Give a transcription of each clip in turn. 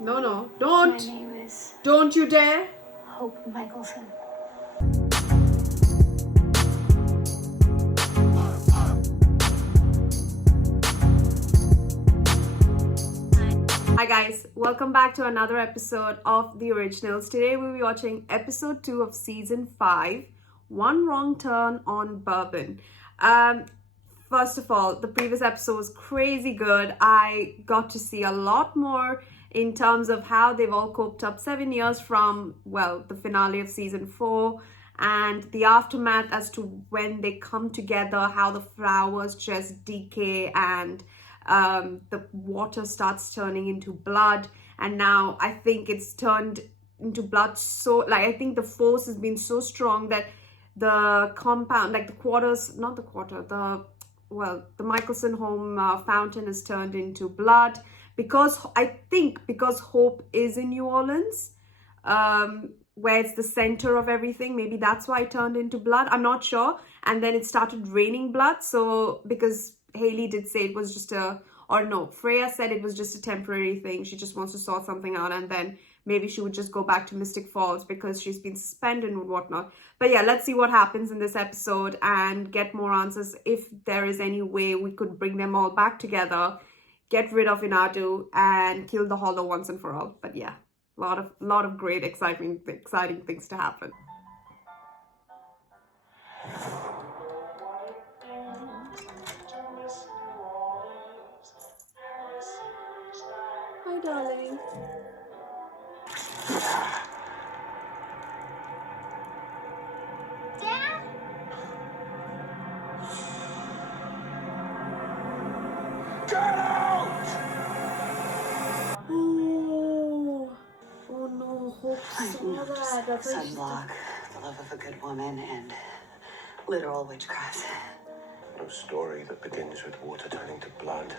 No, don't. My name is Don't you dare. Hope Mikaelson. Hi guys, welcome back to another episode of The Originals. Today we'll be watching episode 2 of season 5, One Wrong Turn on Bourbon. First of all, the previous episode was crazy good. I got to see a lot more in terms of how they've all coped up 7 years from, well, the finale of season 4 and the aftermath as to when they come together, how the flowers just decay and the water starts turning into blood. And now I think it's turned into blood so, like, I think the force has been so strong that the compound, like the Mikaelson home fountain is turned into blood because Hope is in New Orleans, where it's the center of everything. Maybe that's why it turned into blood. I'm not sure. And then it started raining blood. So because Haley did say it was just Freya said it was just a temporary thing. She just wants to sort something out, and then maybe she would just go back to Mystic Falls because she's been suspended and whatnot. But yeah, let's see what happens in this episode and get more answers if there is any way we could bring them all back together, get rid of Inadu, and kill the Hollow once and for all. But yeah, a lot of great, exciting things to happen. Hi, darling. Dad? Get out! Oh no, Hope saw that. That's like Sunblock, the love of a good woman, and literal witchcraft. No story that begins with water turning to blood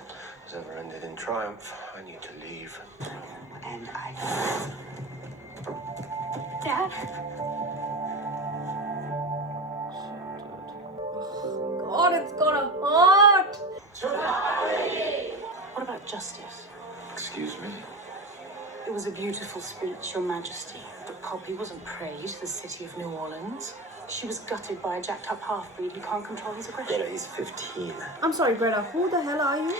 has ever ended in triumph. I need to leave. And I... Dad? God, it's gonna hurt. What about justice? Excuse me? It was a beautiful speech, Your Majesty. But Poppy wasn't prey to the city of New Orleans. She was gutted by a jacked-up half-breed who can't control his aggression. Greta, he's 15. I'm sorry, Greta. Who the hell are you?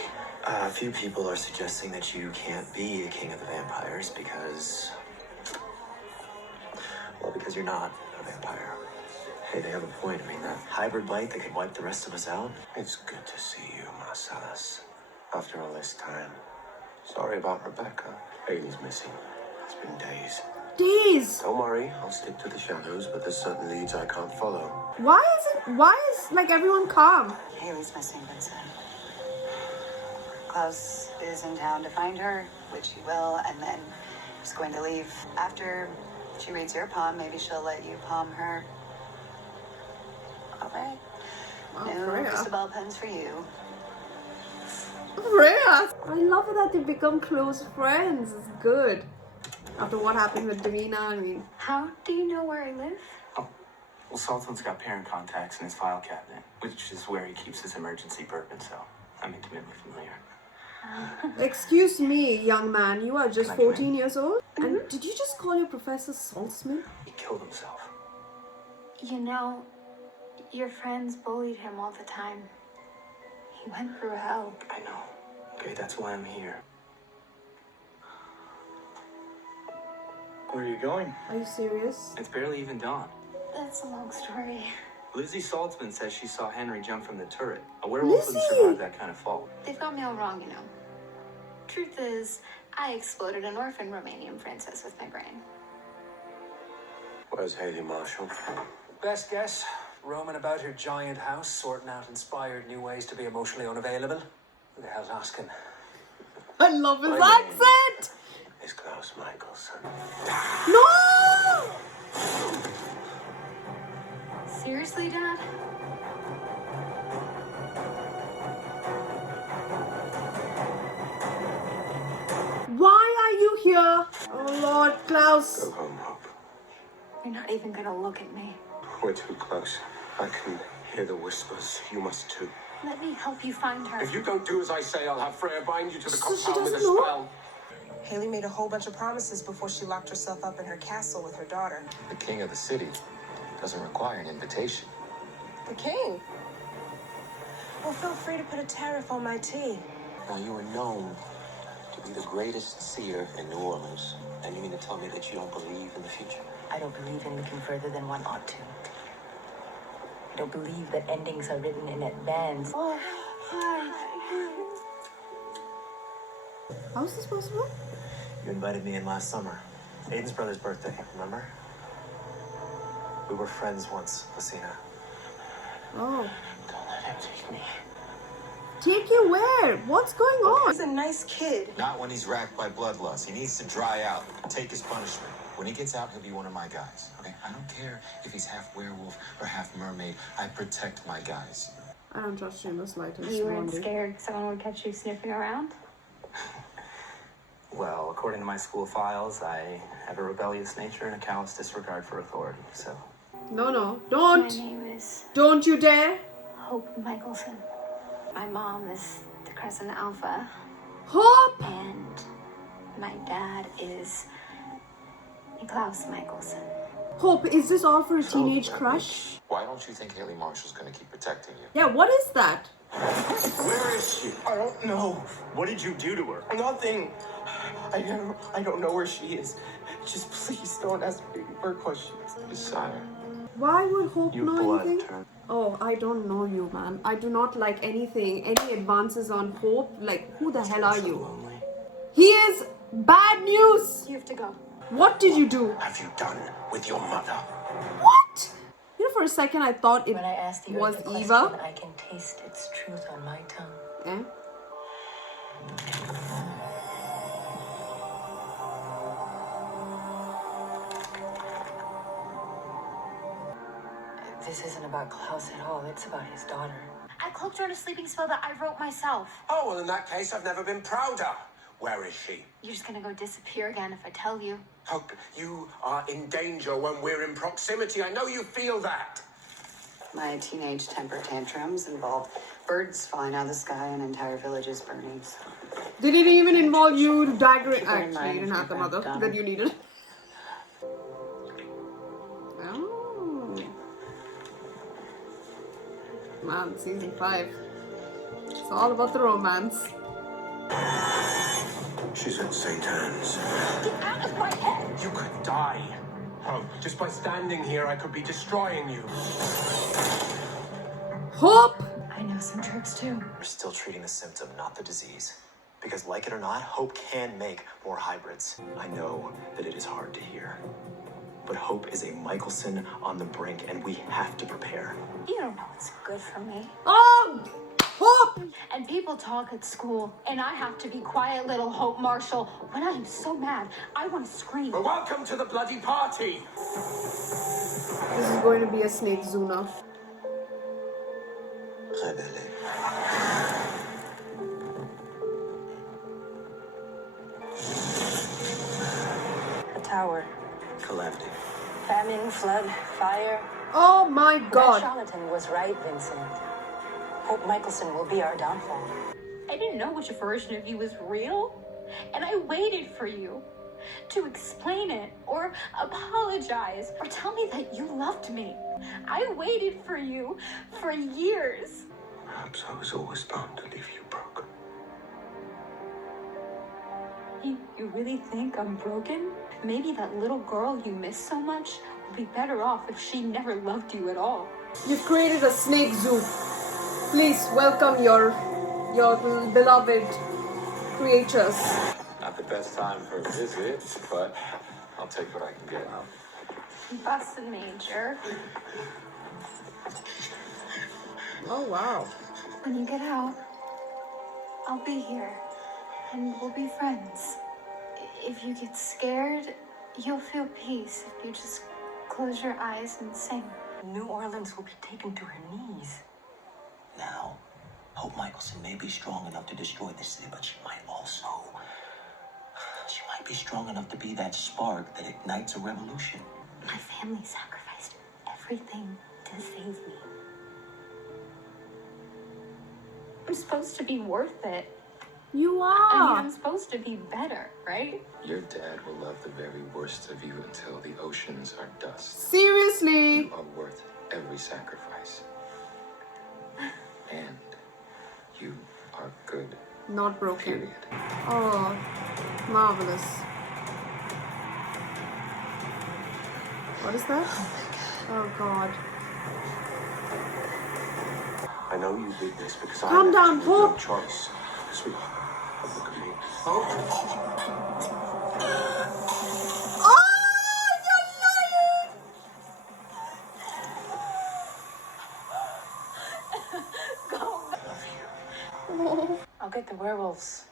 A few people are suggesting that you can't be a king of the vampires because you're not a vampire. Hey, they have a point. I mean, that hybrid bite that could wipe the rest of us out. It's good to see you, Marcellus. After all this time. Sorry about Rebecca. Haley's missing. It's been days. Days. Don't worry, I'll stick to the shadows, but there's certain leads I can't follow. Why is like everyone calm? Haley's missing, Vincent. Klaus is in town to find her, which he will, and then he's going to leave. After she reads your palm, maybe she'll let you palm her. All right. Wow, No Freya. crystal ball pens for you. Freya. I love it that they become close friends. It's good. After what happened with Davina, I mean. How do you know where I live? Oh, well, Sultan's got parent contacts in his file cabinet, which is where he keeps his emergency bourbon, so I'm intimately familiar. Excuse me, young man. You are just Can I come 14 in? years old? And did you just call your professor Saltzman? He killed himself. You know, your friends bullied him all the time. He went through hell. I know. Okay, that's why I'm here. Where are you going? Are you serious? It's barely even dawn. That's a long story. Lizzie Saltzman says she saw Henry jump from the turret. A werewolf wouldn't Lizzie! survive that kind of fall. They've got me all wrong, you know. Truth is, I exploded an orphan Romanian princess with my brain. Where's Haley Marshall? Best guess, roaming about her giant house, sorting out inspired new ways to be emotionally unavailable. Who the hell's asking? I love his My name. accent! It's Klaus Mikaelson. No! Seriously, Dad? Why are you here? Oh Lord, Klaus. Go home, Hope. You're not even gonna look at me. We're too close. I can hear the whispers. You must too. Let me help you find her. If you don't do as I say, I'll have Freya bind you to the So she compound with a doesn't know? spell. Haley made a whole bunch of promises before she locked herself up in her castle with her daughter. The king of the city doesn't require an invitation. The king? Well, feel free to put a tariff on my tea. Now, you are known to be the greatest seer in New Orleans. And you mean to tell me that you don't believe in the future? I don't believe in looking further than one ought to. I don't believe that endings are written in advance. Oh, hi. How's this possible? You invited me in last summer. Aiden's brother's birthday, remember? We were friends once, Lucina. Oh. Don't let him take me. Take you where? What's going on? He's a nice kid. Not when he's racked by bloodlust. He needs to dry out, take his punishment. When he gets out, he'll be one of my guys, okay? I don't care if he's half werewolf or half mermaid. I protect my guys. I don't trust you in the slightest. You weren't Blondie. scared someone would catch you sniffing around? Well, according to my school files, I have a rebellious nature and a callous disregard for authority, so... No, My don't. name is Don't you dare. Hope Mikaelson. My mom is the Crescent Alpha, Hope. and my dad is Klaus Mikaelson. Hope, is this all for a So, teenage that crush? means- Why don't you think Haley Marshall's gonna keep protecting you? Yeah, what is that? Where is she? I don't know. What did you do to her? Nothing. I don't know where she is. Just please don't ask me more questions. Sire. Why would Hope Your know blood anything? turned. Oh, I don't know you, man. I do not like anything. Any advances on Hope? Like, who the hell are So you? lonely. He is bad news. You have to go. What did you do? Have you done with your mother? What? You know, for a second I thought it When I ask the was earth a question, Eva. I can taste its truth on my tongue. Eh? This isn't about Klaus at all. It's about his daughter. I cloaked her in a sleeping spell that I wrote myself. Oh, well, in that case, I've never been prouder. Where is she? You're just gonna go disappear again if I tell you. Hope, you are in danger when we're in proximity. I know you feel that. My teenage temper tantrums involve birds falling out of the sky and entire villages burning. So Did it even involve you diagram? Keep it in Actually, mind you didn't if have the you're mother done. that you needed. Oh. Man, season 5. It's all about the romance. She's in St. Anne's. Get out of my head! You could die. Oh, just by standing here, I could be destroying you. Hope! I know some tricks too. We're still treating the symptom, not the disease. Because like it or not, hope can make more hybrids. I know that it is hard to hear. But hope is a Mikaelson on the brink, and we have to prepare. You don't know what's good for me. Oh! Hope! And people talk at school, and I have to be quiet little Hope Marshall. When I am so mad, I want to scream. Well, welcome to the bloody party. This is going to be a snake Zuna. Rebelle. A tower. Calamity. Famine, flood, fire. Oh my That god. charlatan was right, Vincent. Hope Mikaelson will be our downfall. I didn't know which version of you was real, and I waited for you to explain it or apologize or tell me that you loved me. I waited for you for years. Perhaps I was always bound to leave you broken. You really think I'm broken? Maybe that little girl you miss so much would be better off if she never loved you at all. You've created a snake zoo. Please welcome your beloved creatures. Not the best time for a visit, but I'll take what I can get. Busted Major. Oh wow. When you get out, I'll be here, and we'll be friends. If you get scared, you'll feel peace if you just close your eyes and sing. New Orleans will be taken to her knees. Now, Hope Mikaelson may be strong enough to destroy the city, but she might also... She might be strong enough to be that spark that ignites a revolution. My family sacrificed everything to save me. I'm supposed to be worth it. You I mean, are. I'm supposed to be better, right? Your dad will love the very worst of you until the oceans are dust. Seriously. You are worth every sacrifice. And you are good. Not broken. Period. Oh, marvelous. What is that? Oh God. I know you did this because Calm I down, had no Hope. choice. Sweetheart, look at me. I'll get the werewolves.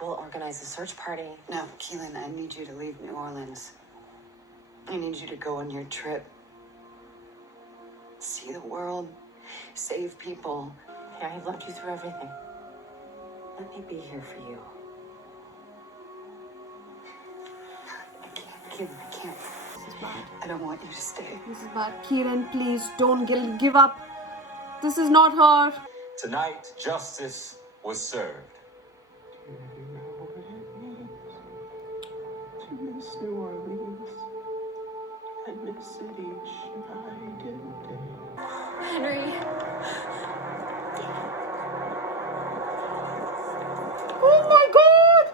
We'll organize a search party. No, Keelan, I need you to leave New Orleans. I need you to go on your trip. See the world. Save people. Yeah, I've loved you through everything. Let me be here for you. Keelan, I can't. This is bad. I don't want you to stay. This is bad. Kieran, please don't give up. This is not her. Tonight, justice was served. To miss New Orleans and Miss City shining day. Henry. Oh my God.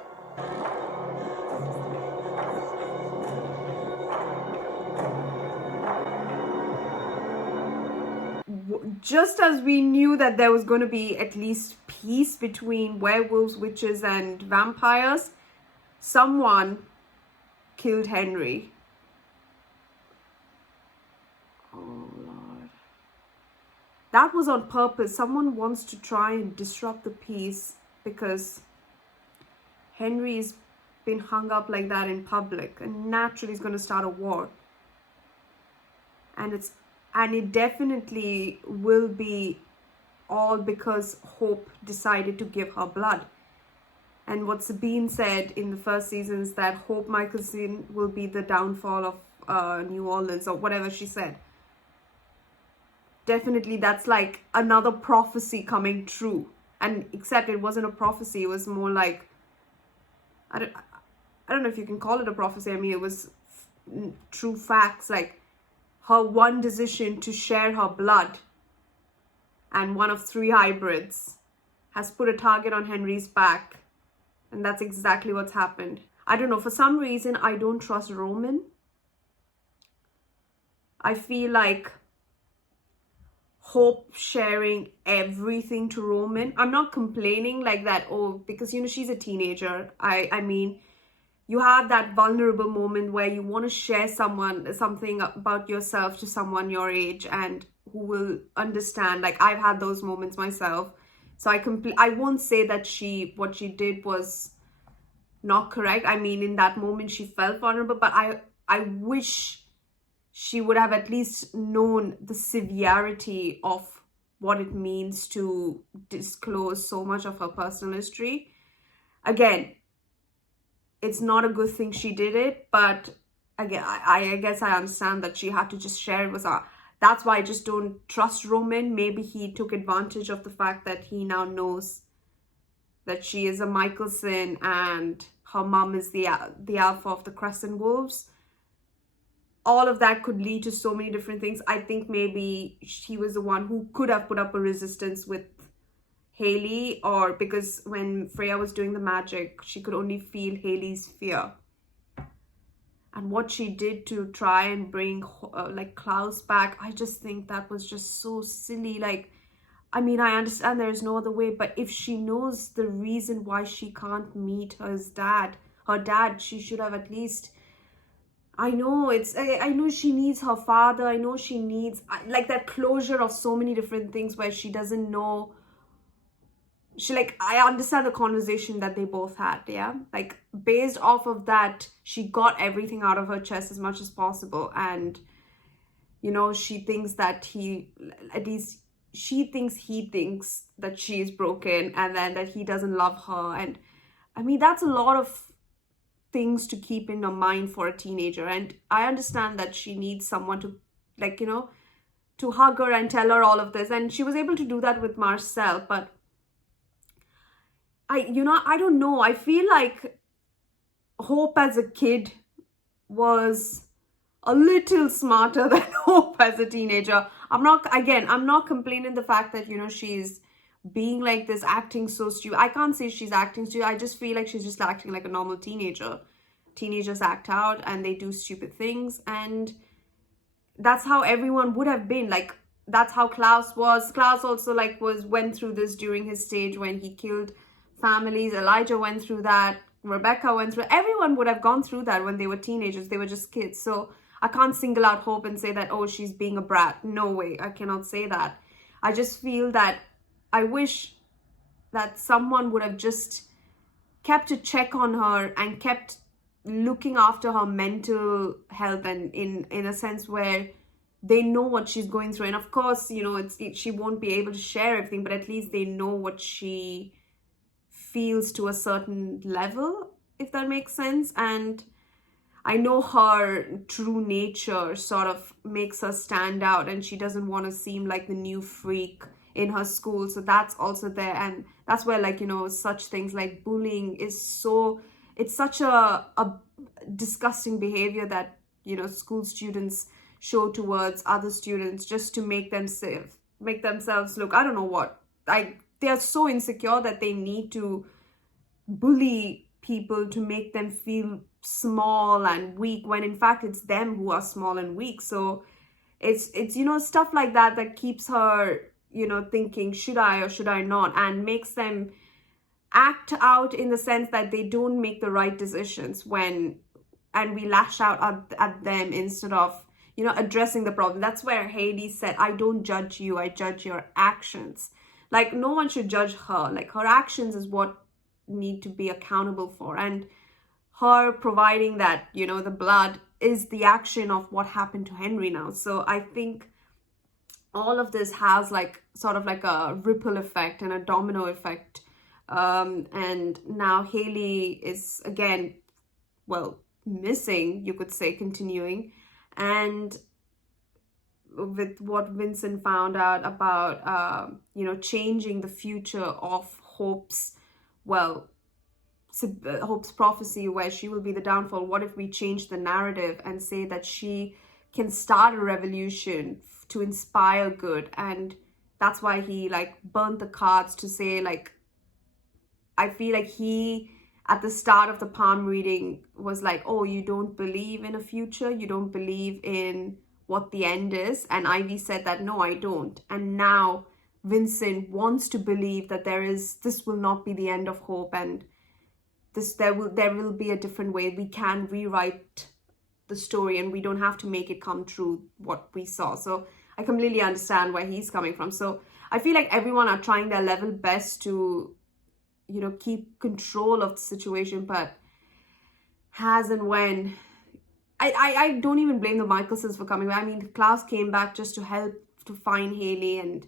Just as we knew that there was going to be at least peace between werewolves, witches, and vampires, someone killed Henry. Oh Lord. That was on purpose. Someone wants to try and disrupt the peace because Henry's been hung up like that in public, and naturally he's going to start a war. And it definitely will be all because Hope decided to give her blood. And what Sabine said in the first season is that Hope Mikaelson will be the downfall of New Orleans, or whatever she said. Definitely that's like another prophecy coming true. And except it wasn't a prophecy, it was more like, I don't know if you can call it a prophecy. I mean, it was true facts, like her one decision to share her blood and one of 3 hybrids has put a target on Henry's back. And that's exactly what's happened. I don't know, for some reason, I don't trust Roman. I feel like Hope sharing everything to Roman. I'm not complaining like that, oh, because, you know, she's a teenager. I mean, you have that vulnerable moment where you want to share something about yourself to someone your age and who will understand. Like, I've had those moments myself. So I won't say that what she did was not correct. I mean, in that moment, she felt vulnerable, but I wish she would have at least known the severity of what it means to disclose so much of her personal history. Again, it's not a good thing she did it, but again, I guess I understand that she had to just share it with her. That's why I just don't trust Roman. Maybe he took advantage of the fact that he now knows that she is a Mikaelson and her mom is the alpha of the Crescent Wolves. All of that could lead to so many different things. I think maybe she was the one who could have put up a resistance with Haley, or because when Freya was doing the magic, she could only feel Haley's fear. And what she did to try and bring like Klaus back, I just think that was just so silly. Like, I mean, I understand there's no other way, but if she knows the reason why she can't meet her dad, she should have at least, I know she needs her father. I know she needs like that closure of so many different things where she doesn't know. I understand the conversation that they both had, yeah? Like, based off of that, she got everything out of her chest as much as possible. And, you know, she thinks that he thinks that she is broken and then that he doesn't love her. And, I mean, that's a lot of things to keep in her mind for a teenager. And I understand that she needs someone to, like, you know, to hug her and tell her all of this. And she was able to do that with Marcel, but I don't know. I feel like Hope as a kid was a little smarter than Hope as a teenager. I'm not complaining the fact that, she's being like this, acting so stupid. I can't say she's acting stupid. I just feel like she's just acting like a normal teenager. Teenagers act out and they do stupid things, and that's how everyone would have been. Like, that's how Klaus was. Klaus also went through this during his stage when he killed families. Elijah went through that. Rebecca went through. Everyone would have gone through that when they were teenagers. They were just kids. So I can't single out Hope and say that, oh, she's being a brat. No way. I cannot say that. I just feel that I wish that someone would have just kept a check on her and kept looking after her mental health, and in a sense where they know what she's going through. And of course, she won't be able to share everything, but at least they know what she feels to a certain level, if that makes sense. And I know her true nature sort of makes her stand out, and she doesn't want to seem like the new freak in her school. So that's also there. And that's where, such things like bullying is it's such a disgusting behavior that, school students show towards other students just to make themselves look, I don't know what. They are so insecure that they need to bully people to make them feel small and weak, when in fact it's them who are small and weak. So it's stuff like that keeps her, thinking, should I or should I not, and makes them act out in the sense that they don't make the right decisions and we lash out at them instead of, addressing the problem. That's where Haley said, I don't judge you, I judge your actions. Like, no one should judge her. Like, her actions is what need to be accountable for, and her providing that, the blood is the action of what happened to Henry now. So I think all of this has sort of a ripple effect and a domino effect. And now Haley is again, missing, you could say, continuing. And with what Vincent found out about, changing the future of Hope's prophecy, where she will be the downfall. What if we change the narrative and say that she can start a revolution to inspire good? And that's why he burnt the cards to say, I feel like he, at the start of the palm reading, was like, oh, you don't believe in a future, you don't believe in what the end is. And Ivy said that, no, I don't. And now Vincent wants to believe that this will not be the end of Hope, and there will be a different way. We can rewrite the story, and we don't have to make it come true, what we saw. So I completely understand where he's coming from. So I feel like everyone are trying their level best to, keep control of the situation, but as and when, I don't even blame the Mikaelsons for coming back. I mean, Klaus came back just to help to find Haley, and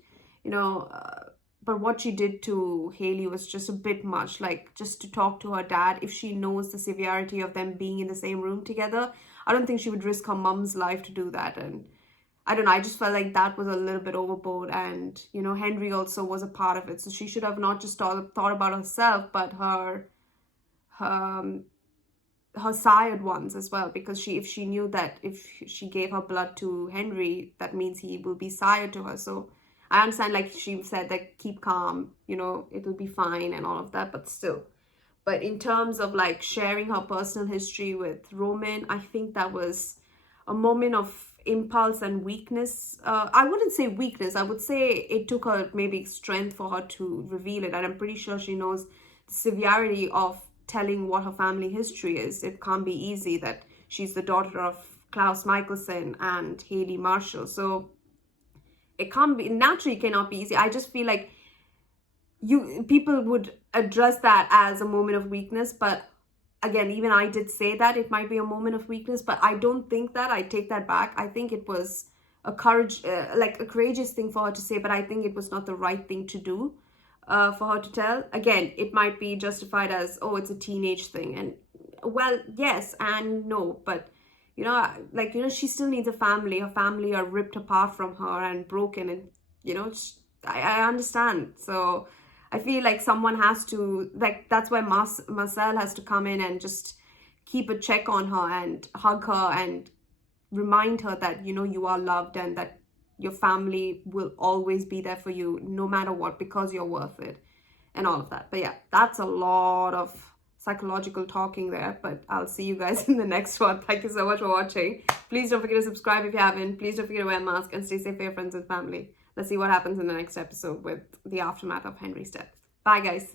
but what she did to Haley was just a bit much. Just to talk to her dad, if she knows the severity of them being in the same room together, I don't think she would risk her mum's life to do that. And I don't know, I just felt like that was a little bit overboard. And Henry also was a part of it, so she should have not just thought about herself, but her sired ones as well, because if she knew that if she gave her blood to Henry, that means he will be sired to her. So I understand, she said, that keep calm, it'll be fine and all of that, but still. But in terms of sharing her personal history with Roman, I think that was a moment of impulse and weakness. I wouldn't say weakness, I would say it took her maybe strength for her to reveal it. And I'm pretty sure she knows the severity of telling what her family history is. It can't be easy, that she's the daughter of Klaus Mikaelson and Haley Marshall. So it naturally cannot be easy. I just feel like people would address that as a moment of weakness, but again, even I did say that it might be a moment of weakness, but I don't think that. I take that back. I think it was a courageous thing for her to say, but I think it was not the right thing to do for her to tell. Again, it might be justified as, oh, it's a teenage thing, and yes and no, but she still needs a family. Her family are ripped apart from her and broken, and I understand. So I feel like someone has to, like, that's why Marcel has to come in and just keep a check on her and hug her and remind her that, you know, you are loved and that your family will always be there for you no matter what, because you're worth it and all of that. But yeah, that's a lot of psychological talking there, but I'll see you guys in the next one. Thank you so much for watching. Please don't forget to subscribe if you haven't. Please don't forget to wear a mask and stay safe for your friends and family. Let's see what happens in the next episode with the aftermath of Henry's death. Bye, guys.